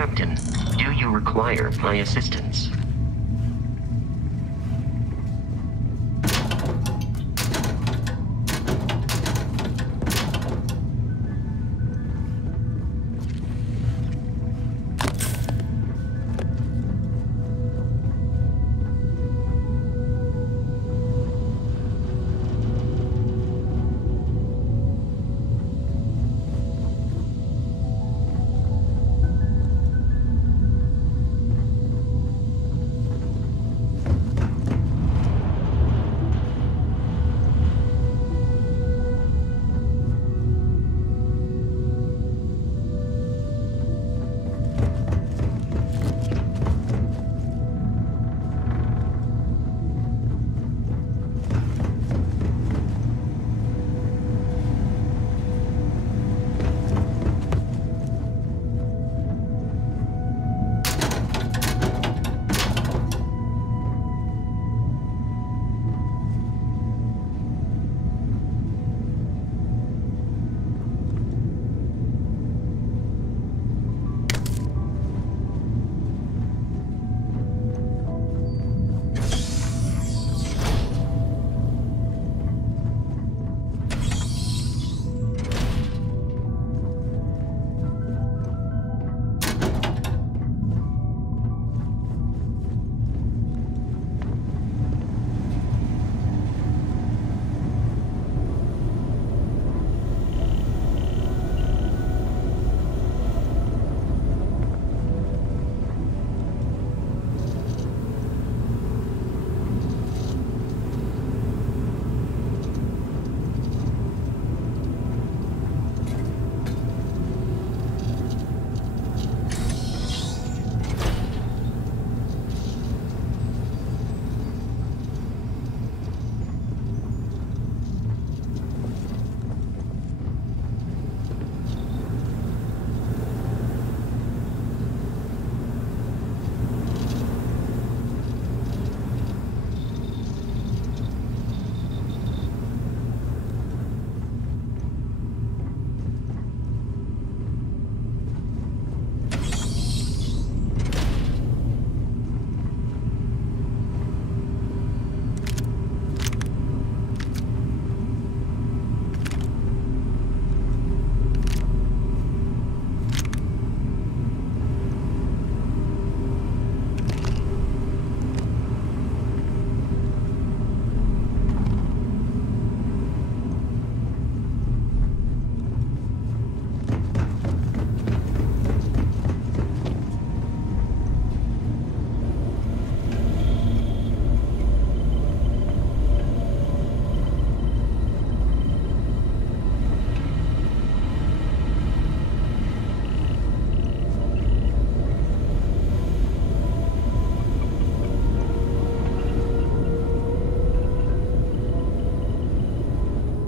Captain, do you require my assistance?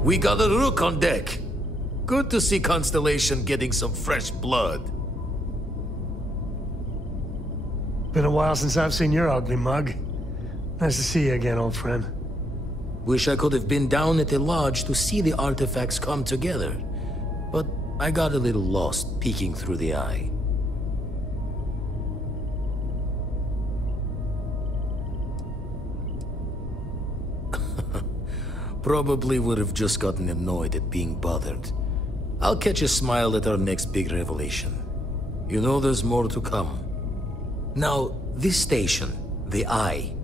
We got a rook on deck. Good to see Constellation getting some fresh blood. Been a while since I've seen your ugly mug. Nice to see you again, old friend. Wish I could have been down at the lodge to see the artifacts come together. But I got a little lost peeking through the eye. Probably would have just gotten annoyed at being bothered. I'll catch a smile at our next big revelation. You know there's more to come. Now, this station, the Eye,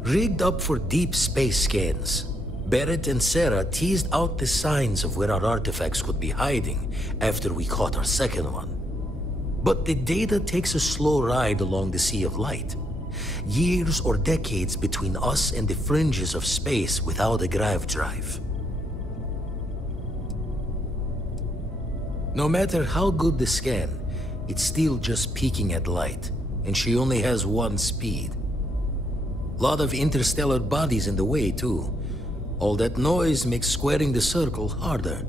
rigged up for deep space scans. Barrett and Sarah teased out the signs of where our artifacts could be hiding after we caught our second one. But the data takes a slow ride along the Sea of Light. Years or decades between us and the fringes of space without a grav drive. No matter how good the scan, it's still just peeking at light, and she only has one speed. Lot of interstellar bodies in the way, too. All that noise makes squaring the circle harder.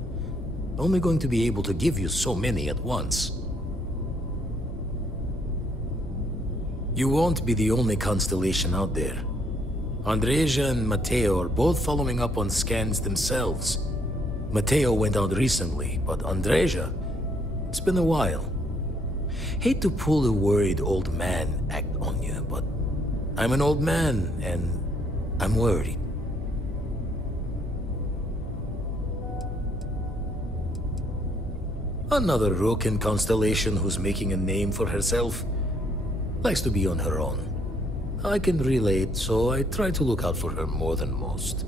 Only going to be able to give you so many at once. You won't be the only constellation out there. Andreja and Matteo are both following up on scans themselves. Matteo went out recently, but Andreja, it's been a while. Hate to pull a worried old man act on you, but I'm an old man, and I'm worried. Another rook in Constellation who's making a name for herself. Likes to be on her own. I can relate, so I try to look out for her more than most.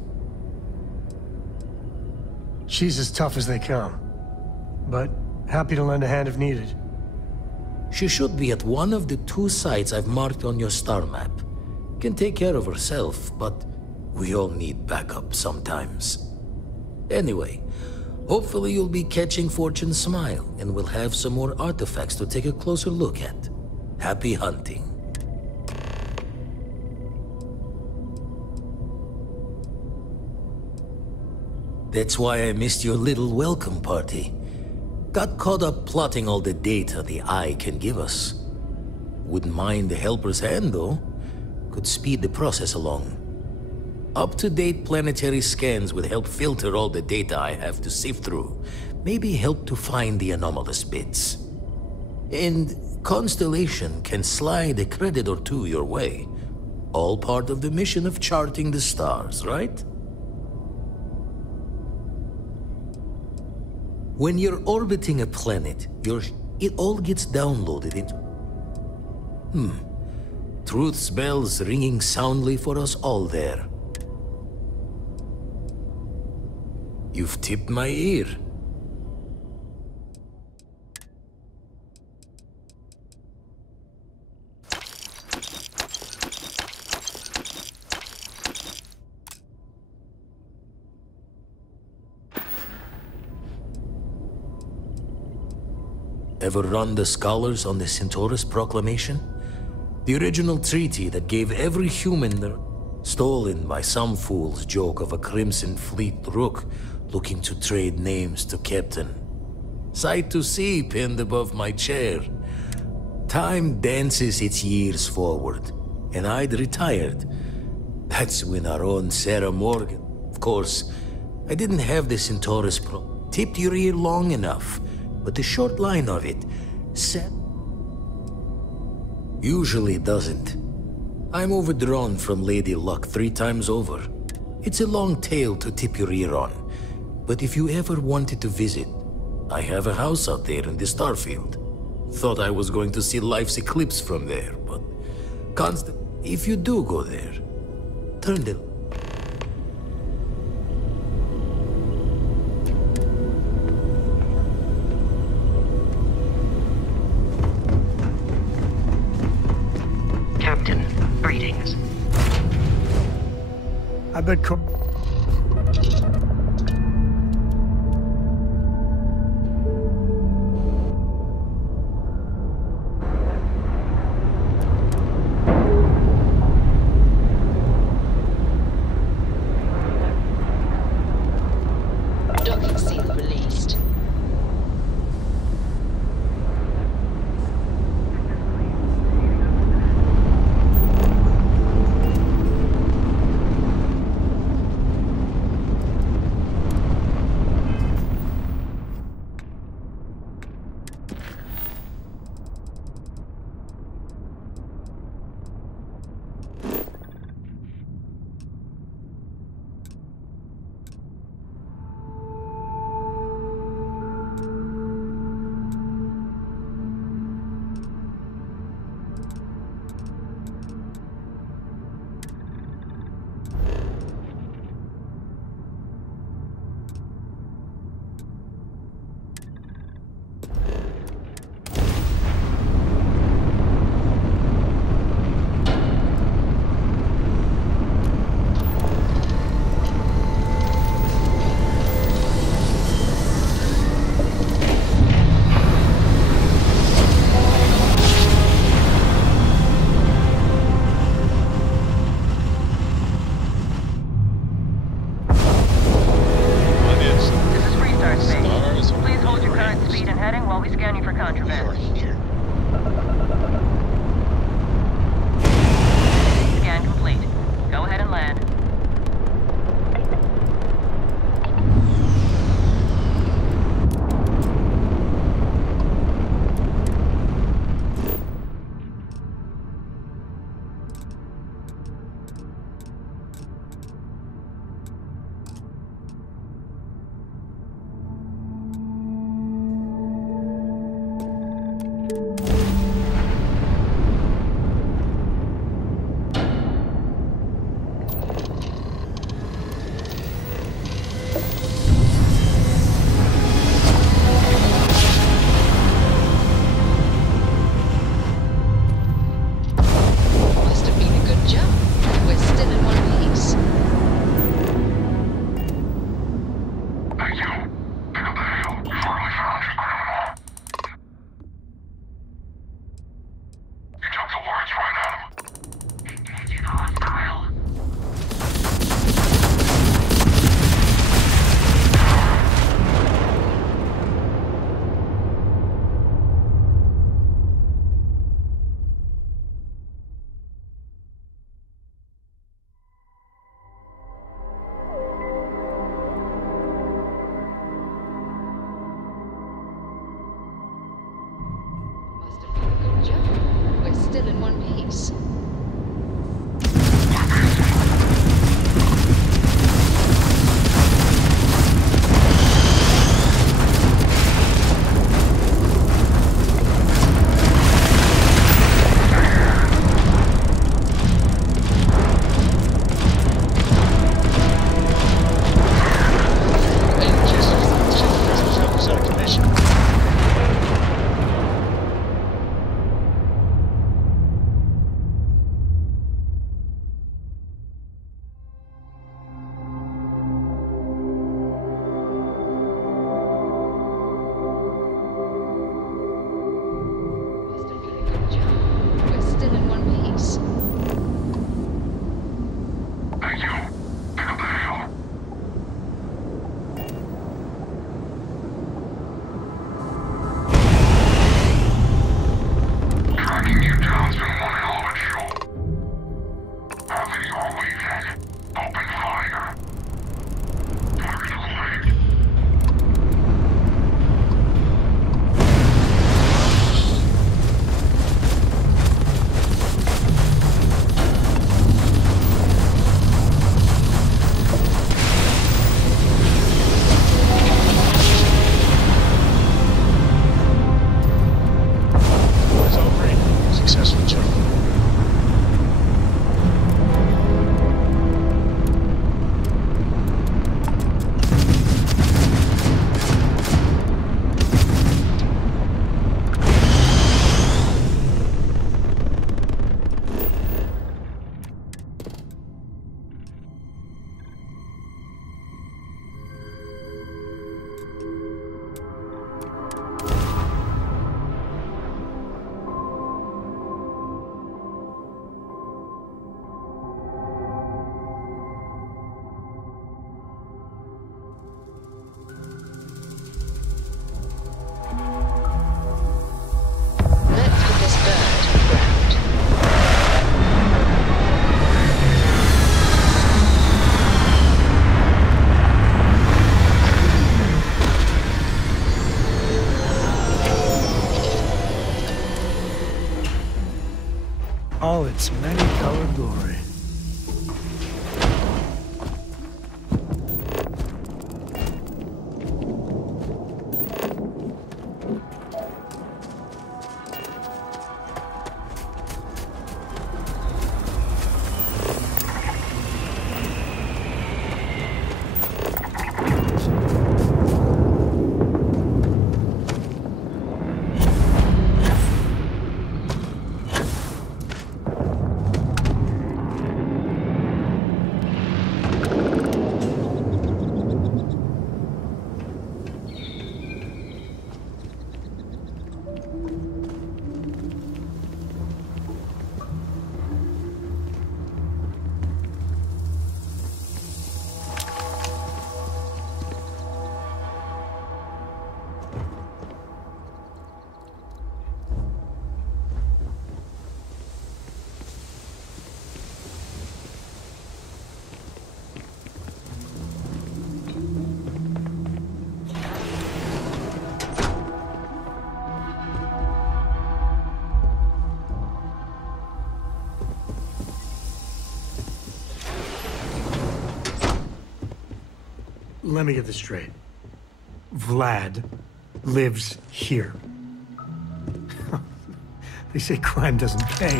She's as tough as they come, but happy to lend a hand if needed. She should be at one of the 2 sites I've marked on your star map. Can take care of herself, but we all need backup sometimes. Anyway, hopefully you'll be catching Fortune's smile, and we'll have some more artifacts to take a closer look at. Happy hunting. That's why I missed your little welcome party. Got caught up plotting all the data the Eye can give us. Wouldn't mind a helper's hand, though. Could speed the process along. Up-to-date planetary scans would help filter all the data I have to sift through. Maybe help to find the anomalous bits. And Constellation can slide a credit or 2 your way. All part of the mission of charting the stars, right? When you're orbiting a planet, it all gets downloaded into... Truth's bells ringing soundly for us all there. You've tipped my ear. Ever run the scholars on the Centaurus Proclamation? The original treaty that gave every human their... Stolen by some fool's joke of a Crimson Fleet rook looking to trade names to Captain. Sight to see pinned above my chair. Time dances its years forward, and I'd retired. That's when our own Sarah Morgan... Of course, I didn't have the Centaurus tipped your ear long enough. But the short line of it said... Usually doesn't. I'm overdrawn from Lady Luck 3 times over. It's a long tale to tip your ear on. But if you ever wanted to visit, I have a house out there in the Starfield. Thought I was going to see life's eclipse from there, but... if you do go there, turn the... Captain, greetings. I bet Docking seal released. still in one piece. All its many-colored glory. Let me get this straight. Vlad lives here. They say crime doesn't pay.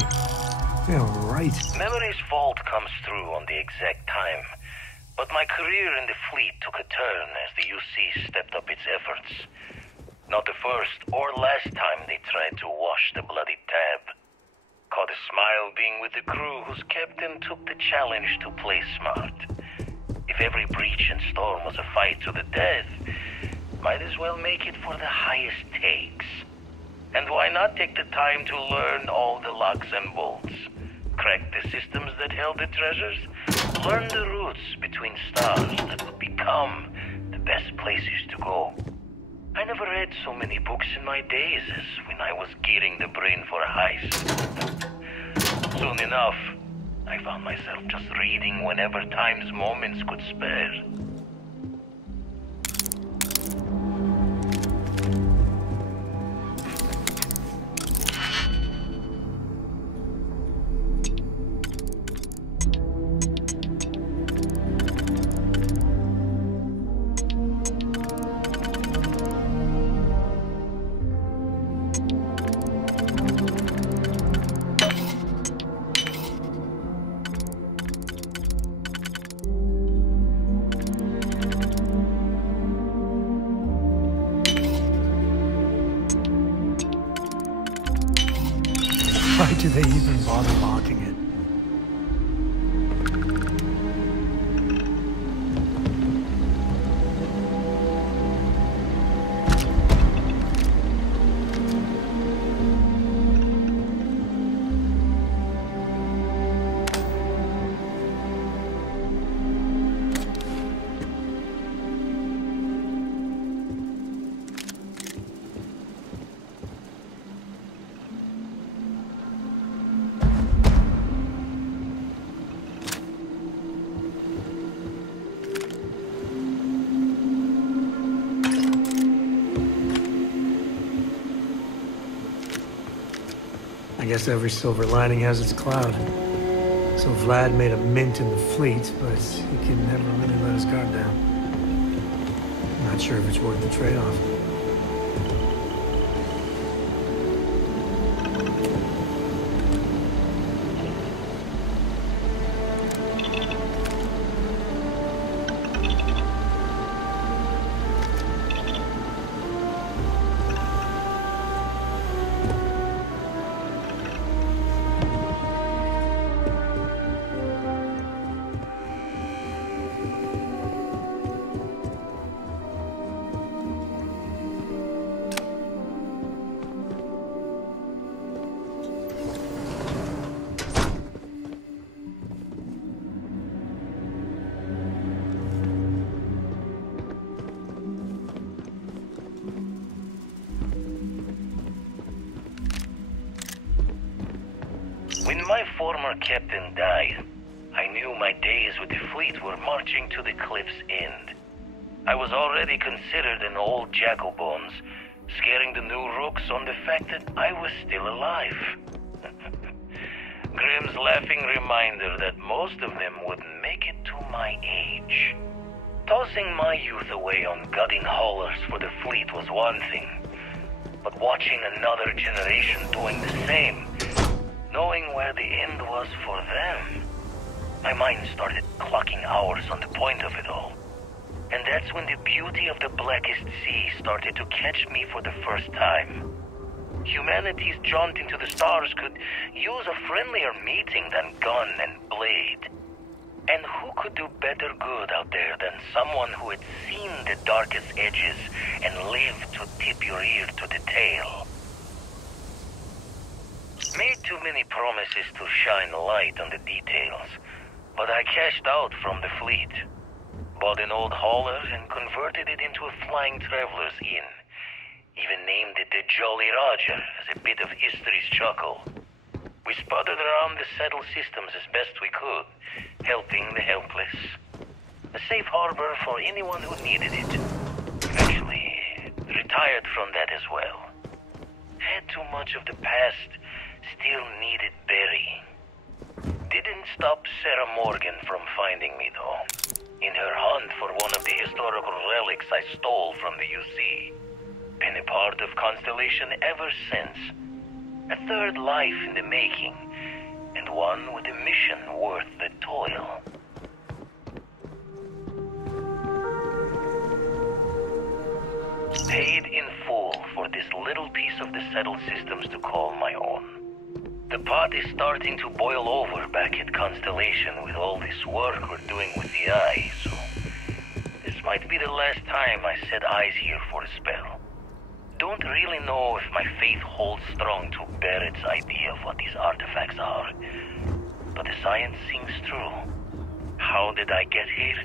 Yeah, right. Memory's fault comes through on the exact time. But my career in the fleet took a turn as the UC stepped up its efforts. Not the first or last time they tried to wash the bloody tab. Caught a smile being with the crew whose captain took the challenge to play smart. If every breach and storm was a fight to the death, might as well make it for the highest stakes. And why not take the time to learn all the locks and bolts? Crack the systems that held the treasures? Learn the routes between stars that would become the best places to go. I never read so many books in my days as when I was gearing the brain for a heist. Soon enough, I found myself just reading whenever time's moments could spare. Why do they even bother locking it? I guess every silver lining has its cloud. So Vlad made a mint in the fleet, but he can never really let his guard down. I'm not sure if it's worth the trade-off. When my former captain died, I knew my days with the fleet were marching to the cliff's end. I was already considered an old jack-o'-bones, scaring the new rooks on the fact that I was still alive. Grimm's laughing reminder that most of them wouldn't make it to my age. Tossing my youth away on gutting haulers for the fleet was one thing, but watching another generation doing the same, knowing where the end was for them, my mind started clocking hours on the point of it all. And that's when the beauty of the Blackest Sea started to catch me for the first time. Humanity's jaunt into the stars could use a friendlier meeting than gun and blade. And who could do better good out there than someone who had seen the darkest edges and lived to tip your ear to the tale? Made too many promises to shine light on the details, but I cashed out from the fleet. Bought an old hauler and converted it into a flying traveler's inn. Even named it the Jolly Roger as a bit of history's chuckle. We sputtered around the settled systems as best we could, helping the helpless. A safe harbor for anyone who needed it. Eventually, retired from that as well. Had too much of the past, still needed burying. Didn't stop Sarah Morgan from finding me though, in her hunt for one of the historical relics I stole from the UC. Been a part of Constellation ever since. A third life in the making, and one with a mission worth the toil. Paid in full for this little piece of the settled systems to call my own. The pot is starting to boil over back at Constellation with all this work we're doing with the eye, so this might be the last time I set eyes here for a spell. Don't really know if my faith holds strong to Barrett's idea of what these artifacts are, but the science seems true. How did I get here?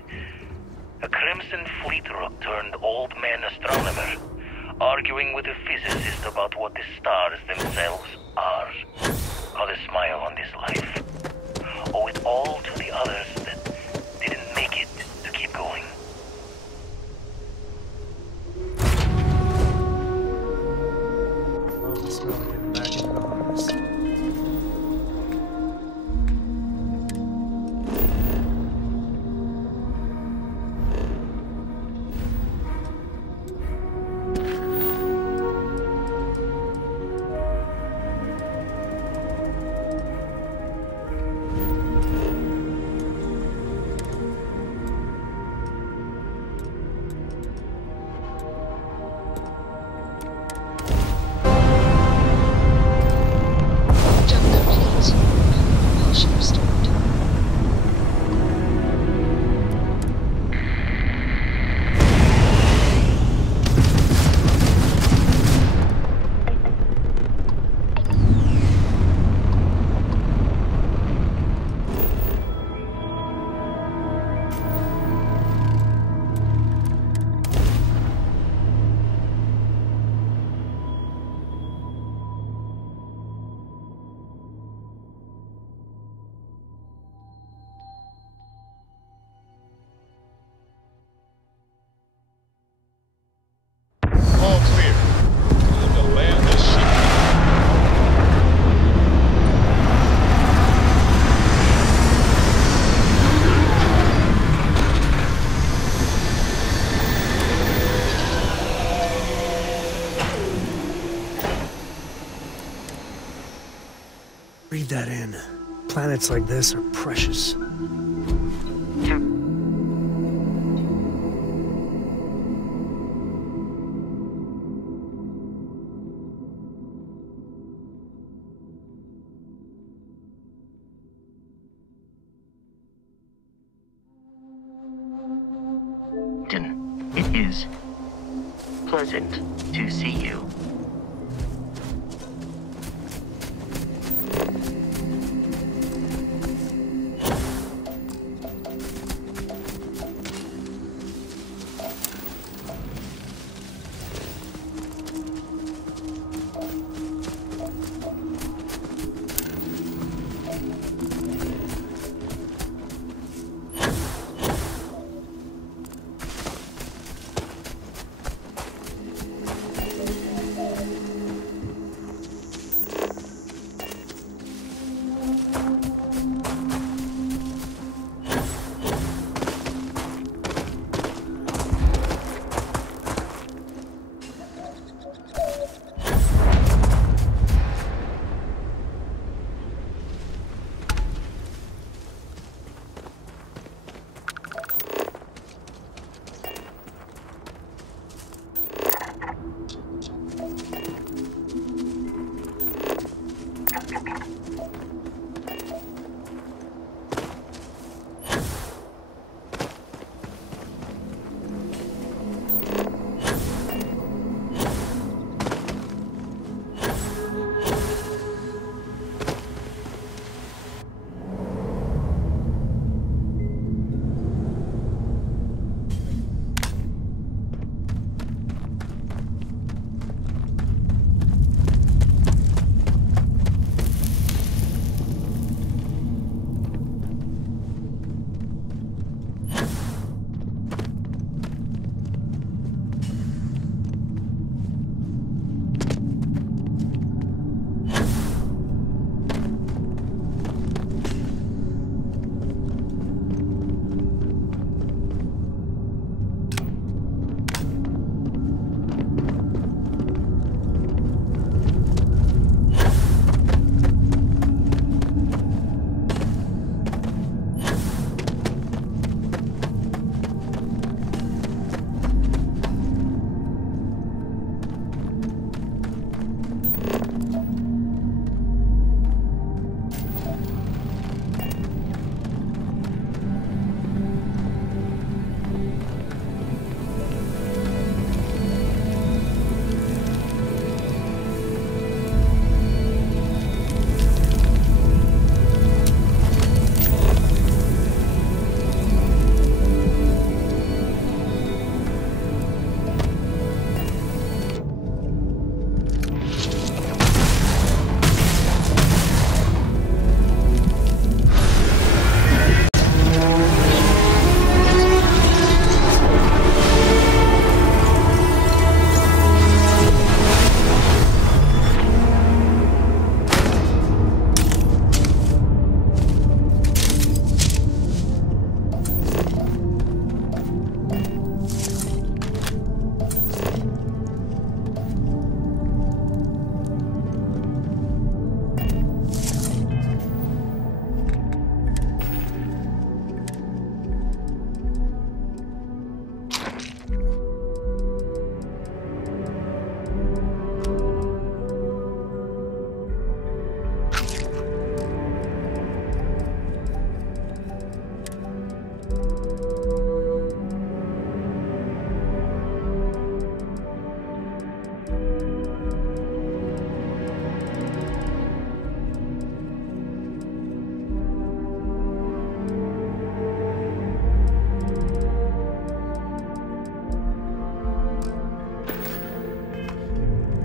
A Crimson Fleet rook turned old man astronomer, arguing with a physicist about what the stars themselves are. How to smile on this life. Owe it all to the others that didn't make it to keep going. Love the smell of getting back into the harvest. Read that in. Planets like this are precious. It is pleasant to see you.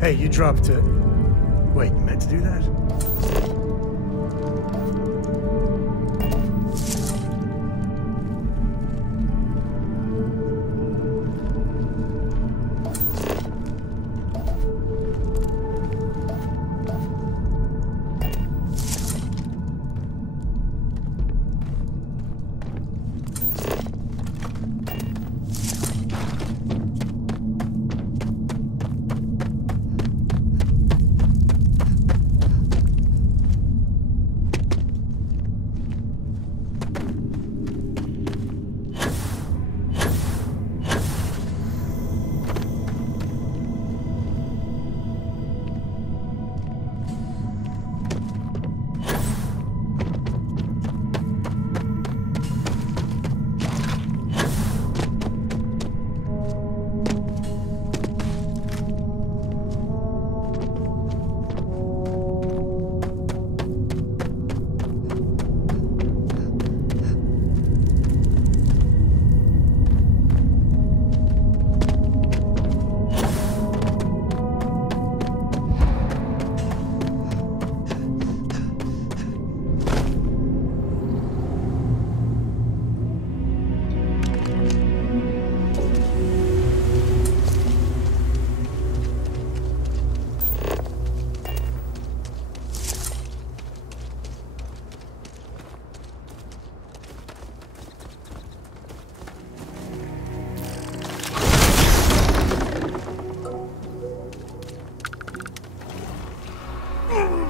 Hey, you dropped it. Wait, you meant to do that? Captain.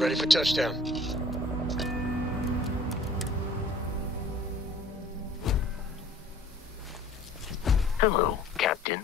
Ready for touchdown. Hello, Captain.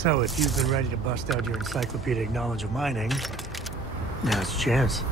So, if you've been ready to bust out your encyclopedic knowledge of mining, now's your chance.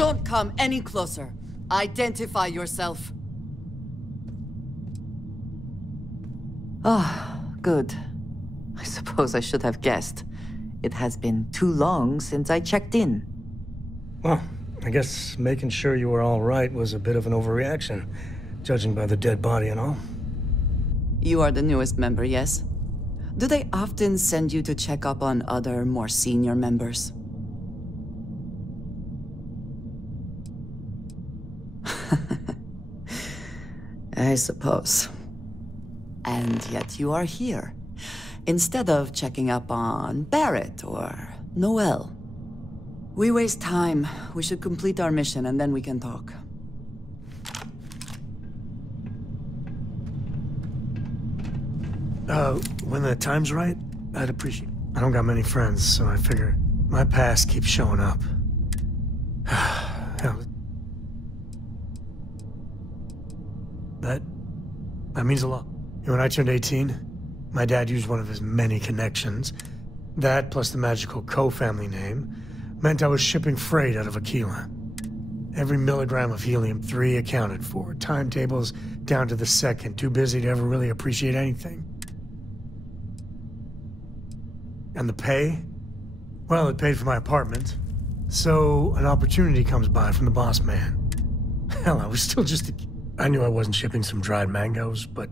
Don't come any closer. Identify yourself. Ah, good. I suppose I should have guessed. It has been too long since I checked in. Well, I guess making sure you were all right was a bit of an overreaction, judging by the dead body and all. You are the newest member, yes? Do they often send you to check up on other, more senior members? I suppose. And yet you are here, instead of checking up on Barrett or Noel. We waste time. We should complete our mission and then we can talk. When the time's right, I'd appreciate it. I don't got many friends, so I figure my past keeps showing up. Hell, that means a lot. When I turned 18, my dad used one of his many connections. That, plus the magical co-family name, meant I was shipping freight out of Aquila. Every milligram of helium-3 accounted for. Timetables down to the second. Too busy to ever really appreciate anything. And the pay? Well, it paid for my apartment. So, an opportunity comes by from the boss man. Hell, I was still just a... I knew I wasn't shipping some dried mangoes, but...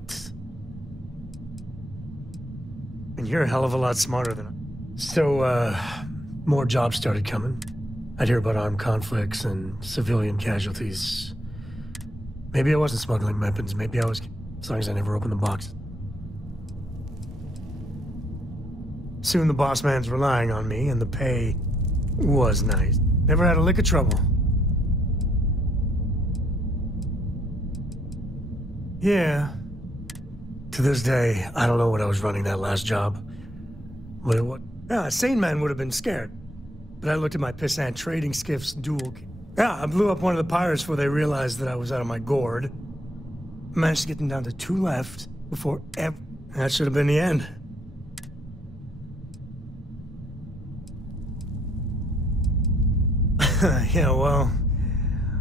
And you're a hell of a lot smarter than I... So, more jobs started coming. I'd hear about armed conflicts and civilian casualties. Maybe I wasn't smuggling weapons, maybe I was... As long as I never opened the box. Soon the boss man's relying on me, and the pay was nice. Never had a lick of trouble. Yeah. To this day, I don't know what I was running that last job. What? Yeah, a sane man would have been scared. But I looked at my pissant trading skiff's duel. Yeah, I blew up one of the pirates before they realized that I was out of my gourd. Managed to get them down to 2 left before that should have been the end. Yeah, well,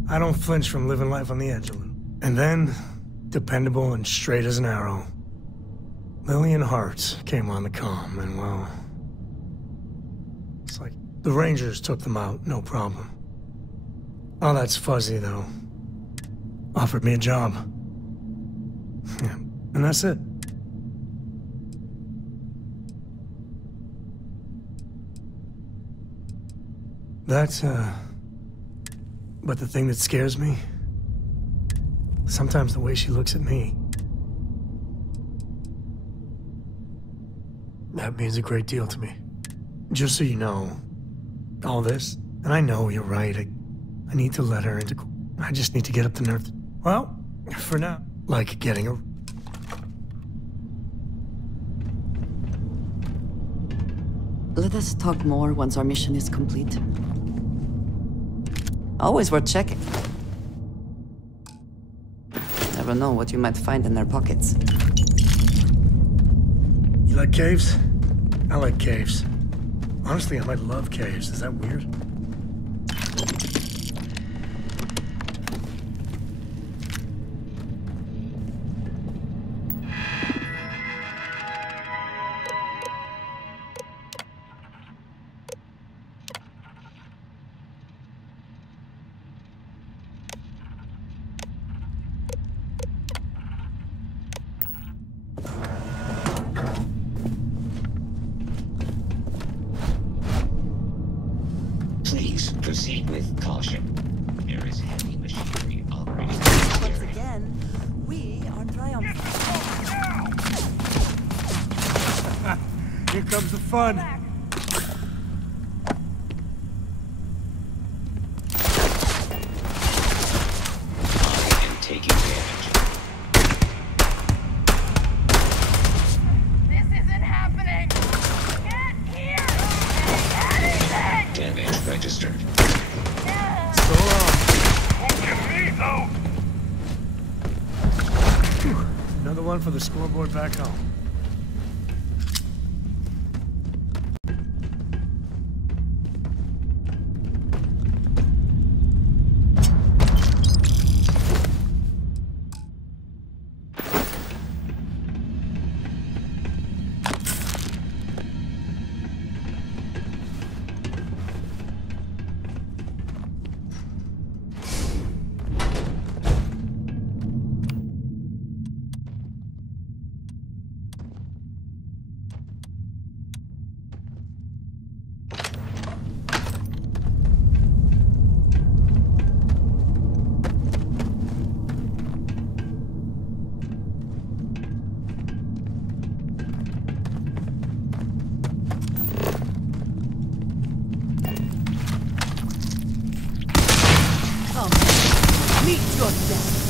I don't flinch from living life on the edge a little. And then, dependable and straight as an arrow, Lillian Hart came on the comm, and well... It's like the Rangers took them out, no problem. All that's fuzzy, though. Offered me a job. Yeah, and that's it. That's, But the thing that scares me... Sometimes the way she looks at me. That means a great deal to me. Just so you know, all this, and I know you're right, I need to let her into... I just need to get up the nerve to... Well, for now, like getting a... Let us talk more once our mission is complete. Always worth checking. Never know what you might find in their pockets. You like caves? I like caves. Honestly, I might love caves. Is that weird? Please proceed with caution. There is heavy machinery operating. Once again, we are triumphant. Here comes the fun. I am taking damage. This isn't happening! Get here! Anything! Damage registered. So long. Won't get me, though! Another one for the scoreboard back home. Come, meet your death.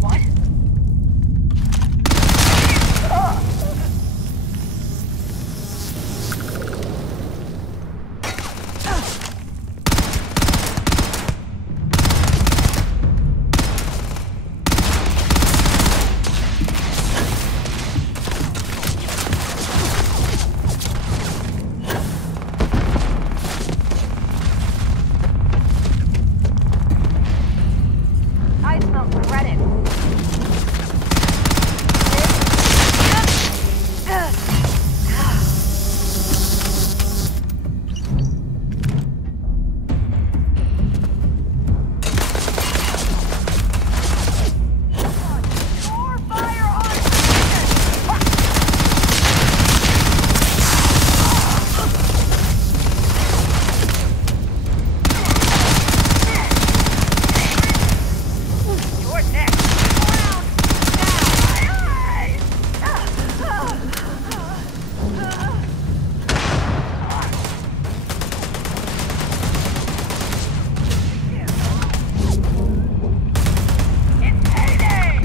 What? I smell credit. More fire on You're next. Round It's payday!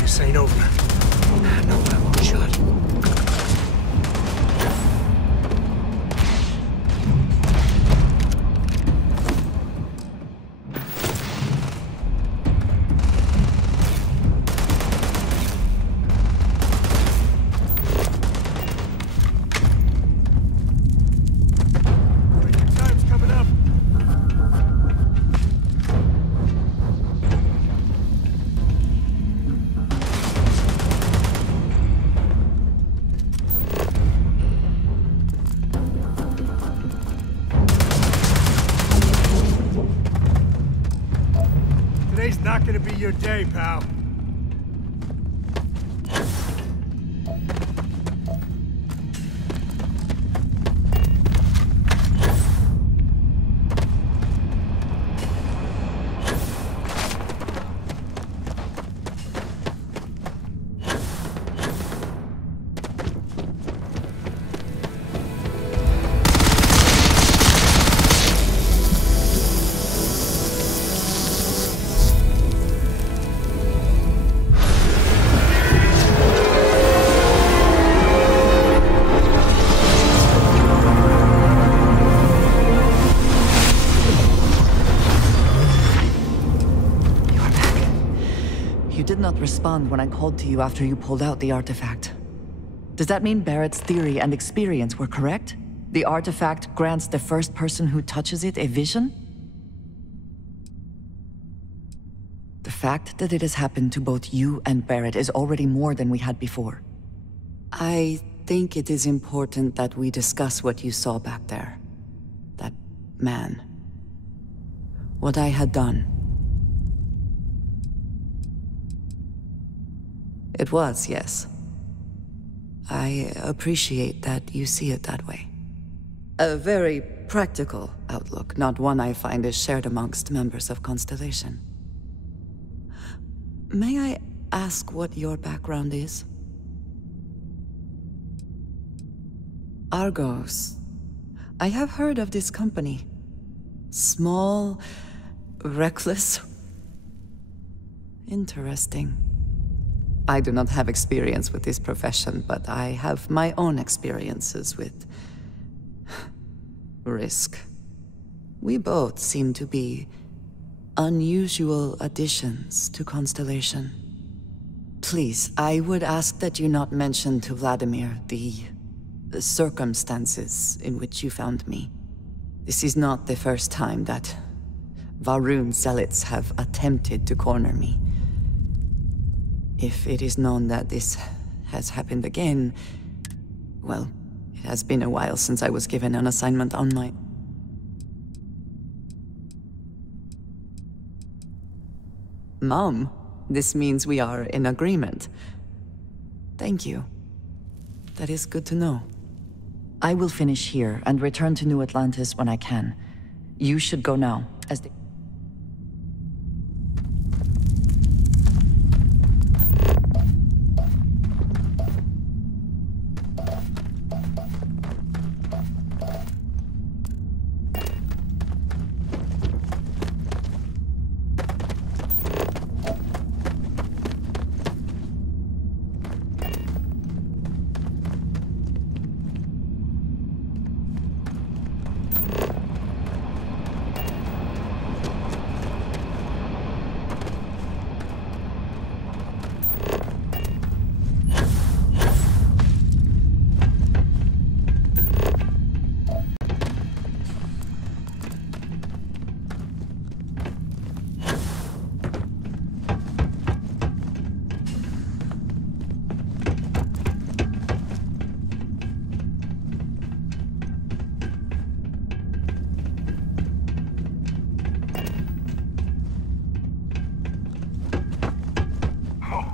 This ain't over. No, I won't shut. Your time's coming up. Today's not gonna be your day, pal. You did not respond when I called to you after you pulled out the artifact. Does that mean Barrett's theory and experience were correct? The artifact grants the first person who touches it a vision? The fact that it has happened to both you and Barrett is already more than we had before. I think it is important that we discuss what you saw back there. That man. What I had done. It was, yes. I appreciate that you see it that way. A very practical outlook, not one I find is shared amongst members of Constellation. May I ask what your background is? Argos. I have heard of this company. Small, reckless. Interesting. I do not have experience with this profession, but I have my own experiences with risk. We both seem to be unusual additions to Constellation. Please, I would ask that you not mention to Vladimir the circumstances in which you found me. This is not the first time that Varun zealots have attempted to corner me. If it is known that this has happened again, well, it has been a while since I was given an assignment on my... Mom, this means we are in agreement. Thank you. That is good to know. I will finish here and return to New Atlantis when I can. You should go now, as the...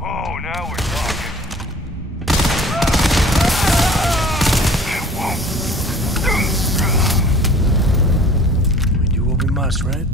Oh, now we're talking. We do what we must, right?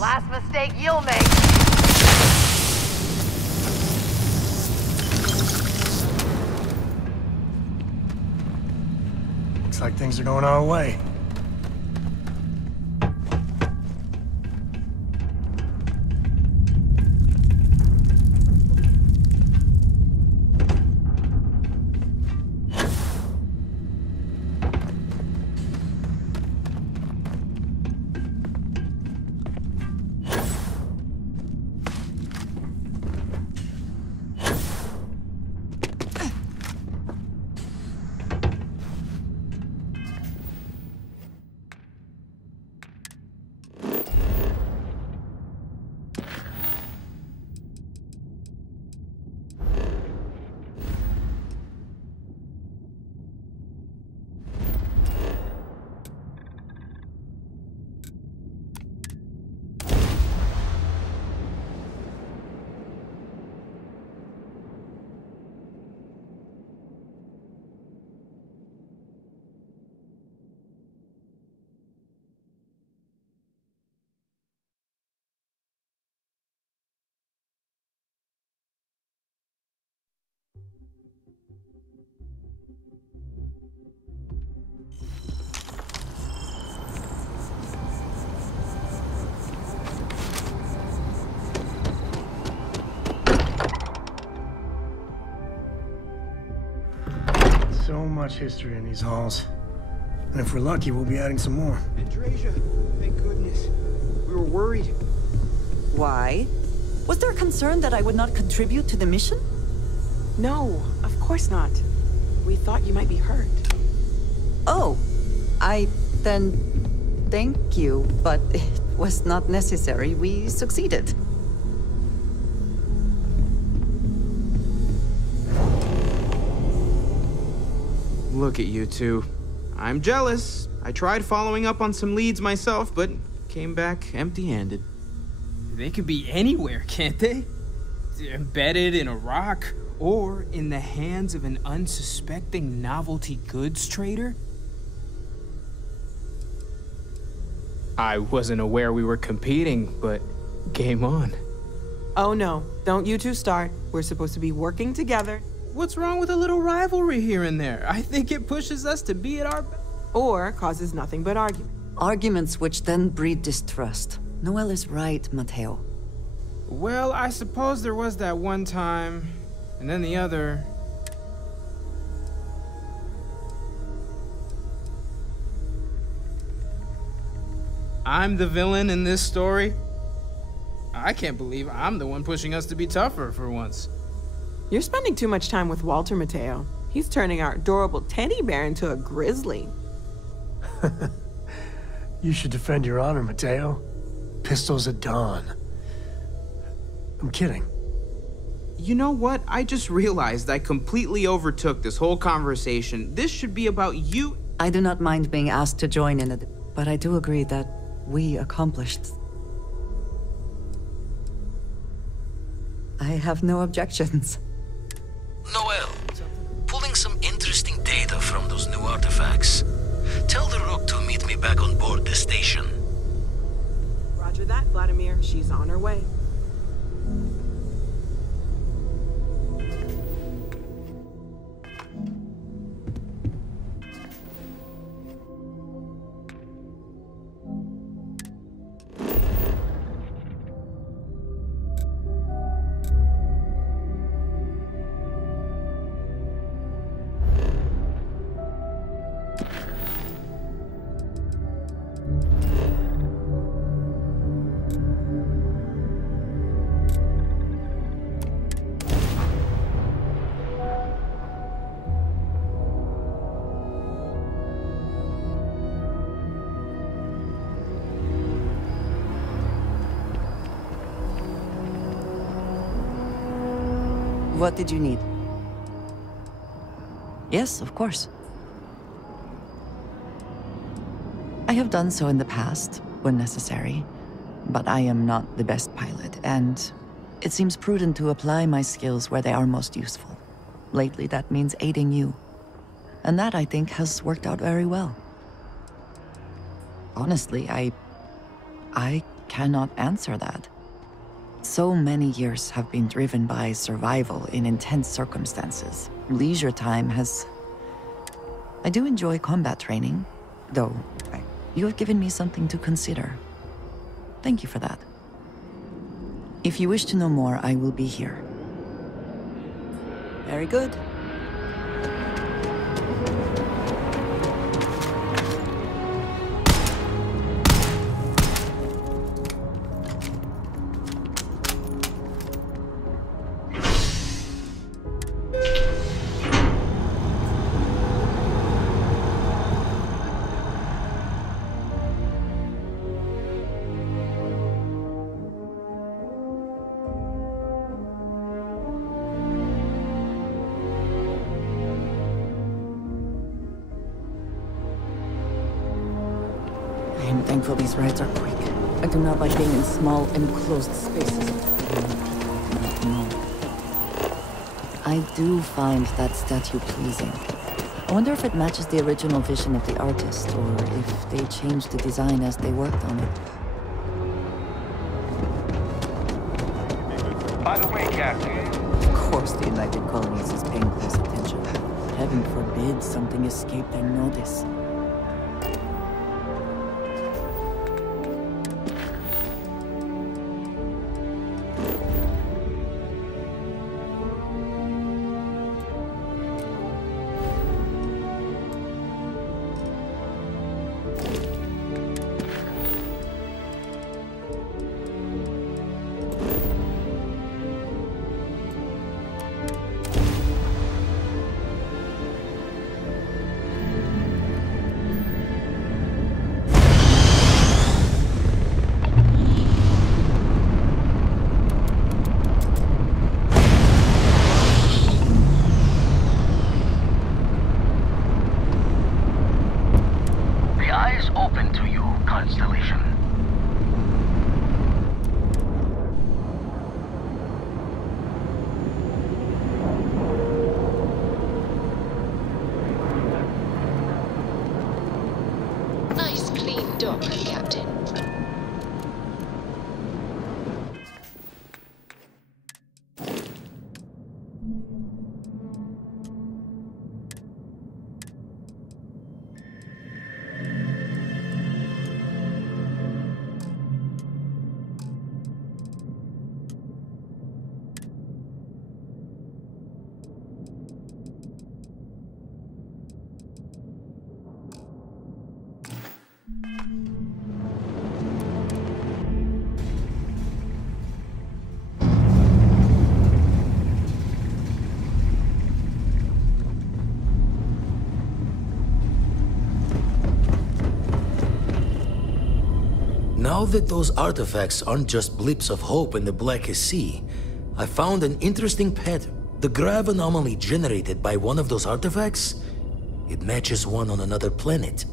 Last mistake you'll make. Looks like things are going our way. So much history in these halls. And if we're lucky, we'll be adding some more. Andresia, thank goodness. We were worried. Why? Was there a concern that I would not contribute to the mission? No, of course not. We thought you might be hurt. Oh, then thank you, but it was not necessary. We succeeded. Look at you two. I'm jealous. I tried following up on some leads myself, but came back empty-handed. They could be anywhere, can't they? Embedded in a rock, or in the hands of an unsuspecting novelty goods trader? I wasn't aware we were competing, but game on. Oh no, don't you two start. We're supposed to be working together. What's wrong with a little rivalry here and there? I think it pushes us to be at our best. Or causes nothing but argument. Arguments which then breed distrust. Noel is right, Mateo. Well, I suppose there was that one time, and then the other. I'm the villain in this story. I can't believe I'm the one pushing us to be tougher for once. You're spending too much time with Walter, Mateo. He's turning our adorable teddy bear into a grizzly. You should defend your honor, Mateo. Pistols at dawn. I'm kidding. You know what? I just realized I completely overtook this whole conversation. This should be about you. I do not mind being asked to join in it, but I do agree that we accomplished. I have no objections. Noel, pulling some interesting data from those new artifacts. Tell the Rook to meet me back on board the station. Roger that, Vladimir. She's on her way. What did you need? Yes, of course. I have done so in the past, when necessary, but I am not the best pilot, and it seems prudent to apply my skills where they are most useful. Lately, that means aiding you. And that, I think, has worked out very well. Honestly, I cannot answer that. So many years have been driven by survival in intense circumstances. Leisure time has... I do enjoy combat training, though you have given me something to consider. Thank you for that. If you wish to know more, I will be here. Very good. I am thankful these rides are quick. I do not like being in small, enclosed spaces. No. I do find that statue pleasing. I wonder if it matches the original vision of the artist, or if they changed the design as they worked on it. By the way, Captain. Of course the United Colonies is paying close attention. Heaven forbid something escape their notice. Nice clean dock, Captain. Now that those artifacts aren't just blips of hope in the blackest sea, I found an interesting pattern. The grav anomaly generated by one of those artifacts, it matches one on another planet.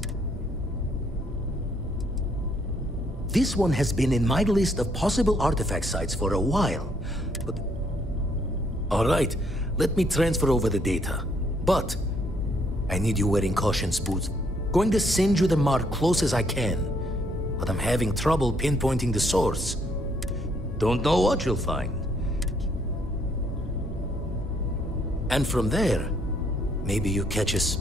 This one has been in my list of possible artifact sites for a while, but... Alright, let me transfer over the data. But, I need you wearing caution boots. Going to send you the mark close as I can, but I'm having trouble pinpointing the source. Don't know what you'll find. And from there, maybe you catch us.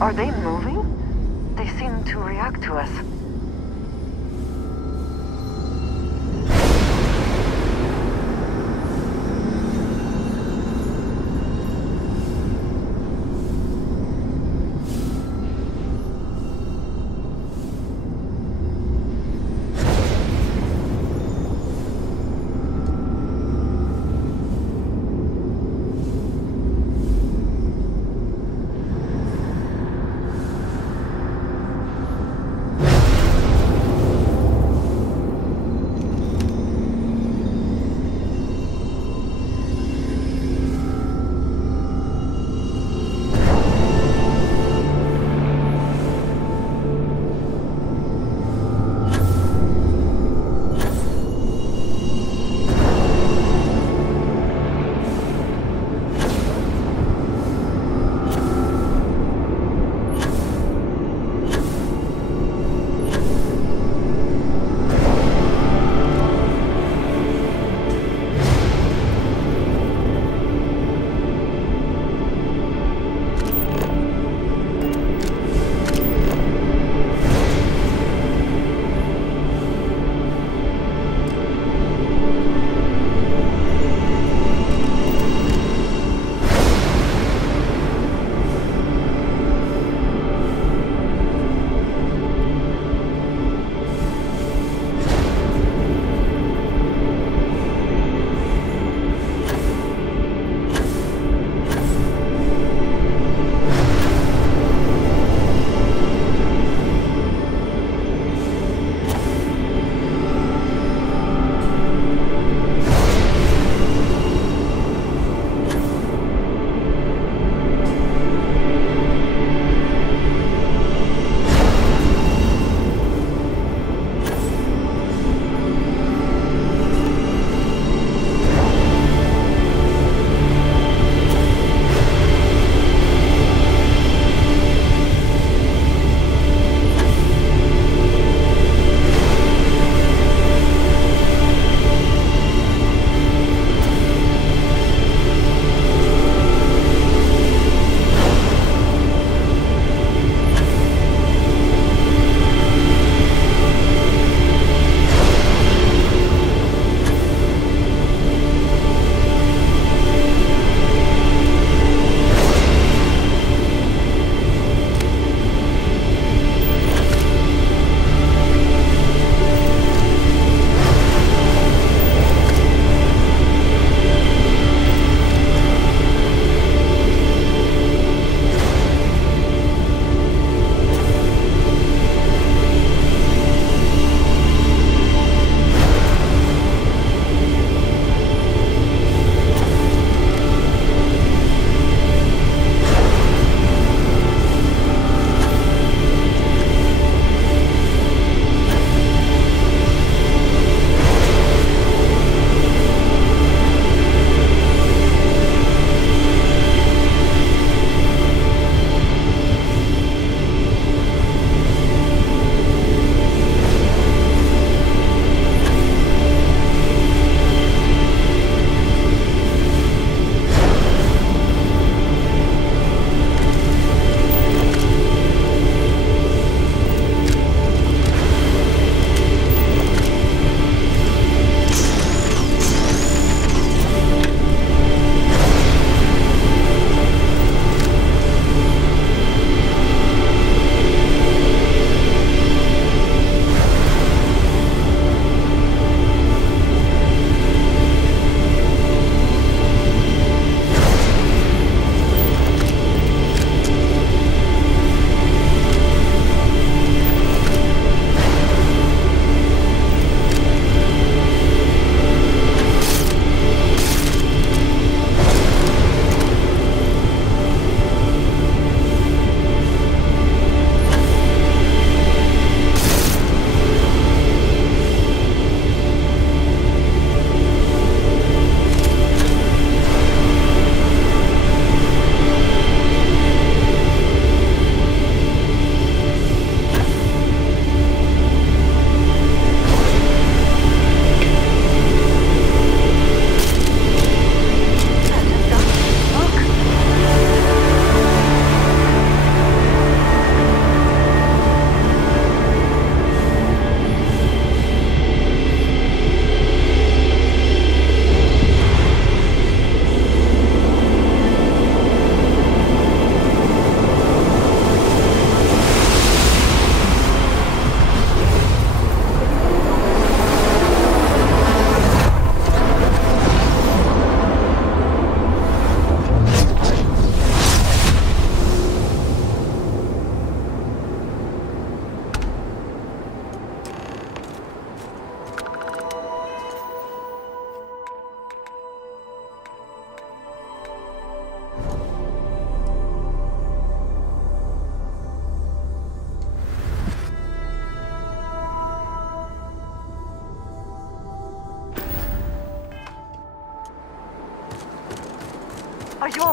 Are they moving? They seem to react to us.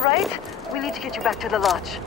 right? We need to get you back to the lodge.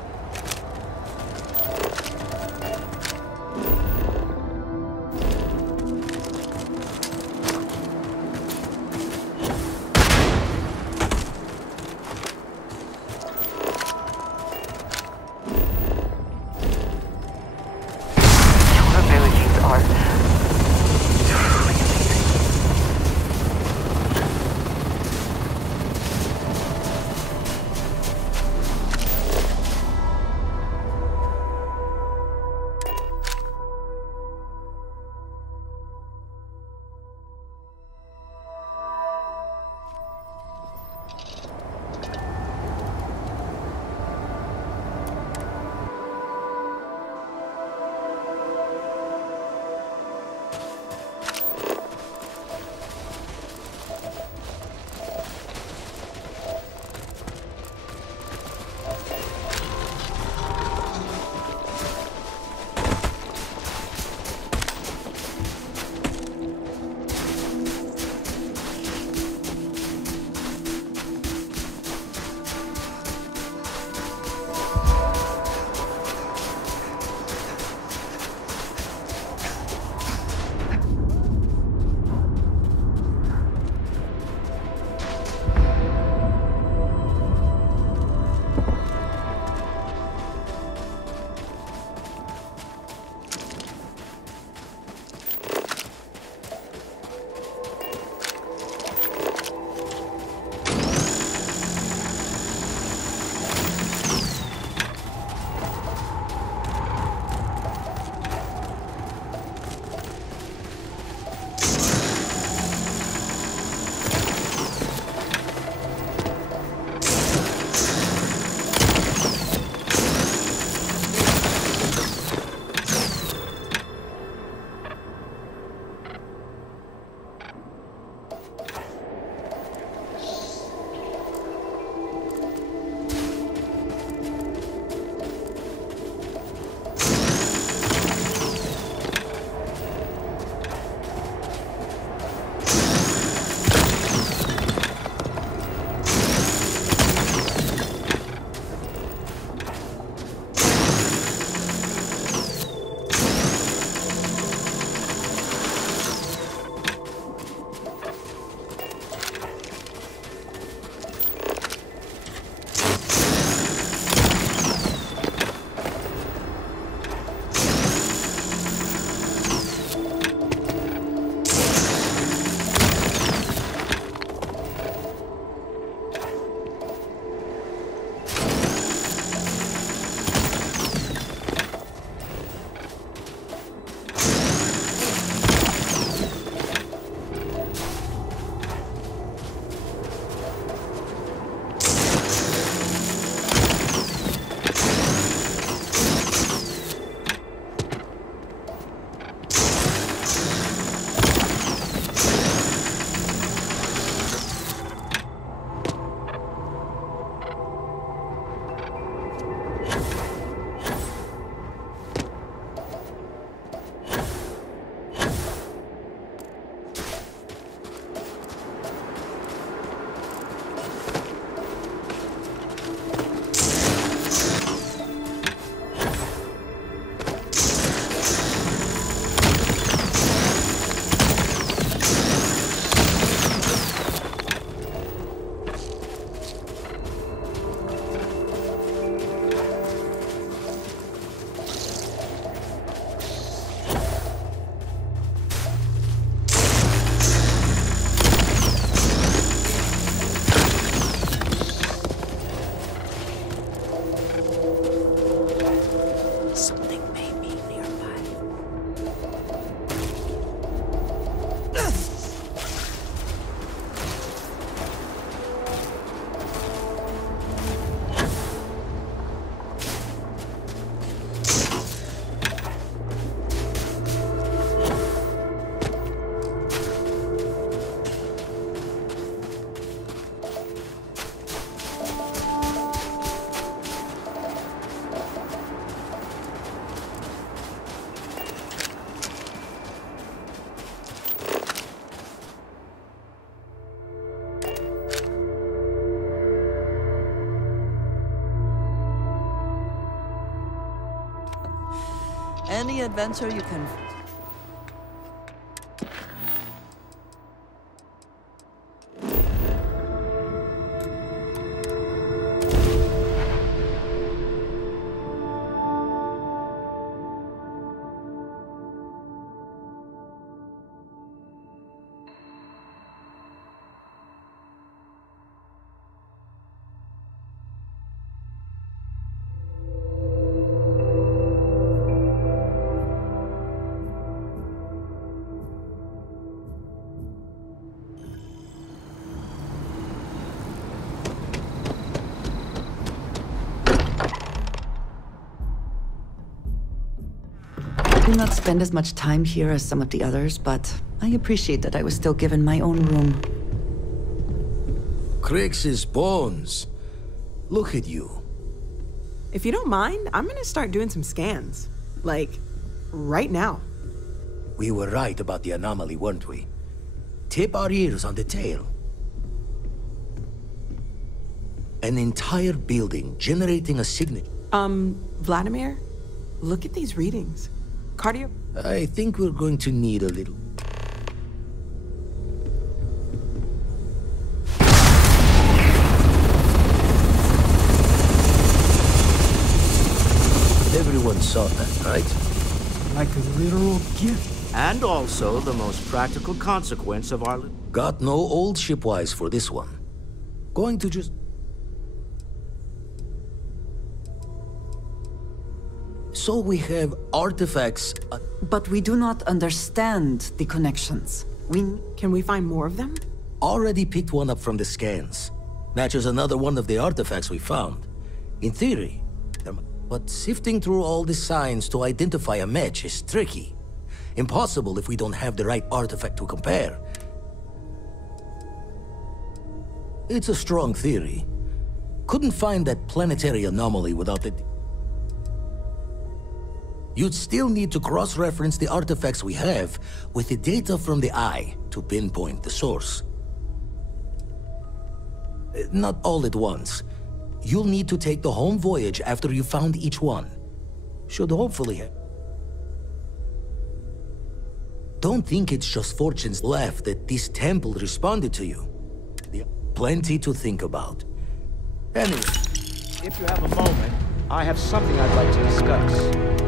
any adventure you can... I do not spend as much time here as some of the others, but I appreciate that I was still given my own room. Crix's bones. Look at you. If you don't mind, I'm gonna start doing some scans. Like, right now. We were right about the anomaly, weren't we? Tip our ears on the tail. An entire building generating a signature. Vladimir, look at these readings. Cardio? I think we're going to need a little... Everyone saw that, right? Like a literal gift. And also the most practical consequence of our... Got no old shipwise for this one. Going to just... So we have artifacts... But we do not understand the connections. Can we find more of them? Already picked one up from the scans. Matches another one of the artifacts we found. In theory. But sifting through all the signs to identify a match is tricky. Impossible if we don't have the right artifact to compare. It's a strong theory. Couldn't find that planetary anomaly without the... You'd still need to cross-reference the artifacts we have with the data from the eye to pinpoint the source. Not all at once. You'll need to take the home voyage after you found each one. Should hopefully have... Don't think it's just Fortune's laugh that this temple responded to you. Plenty to think about. Anyway. If you have a moment, I have something I'd like to discuss.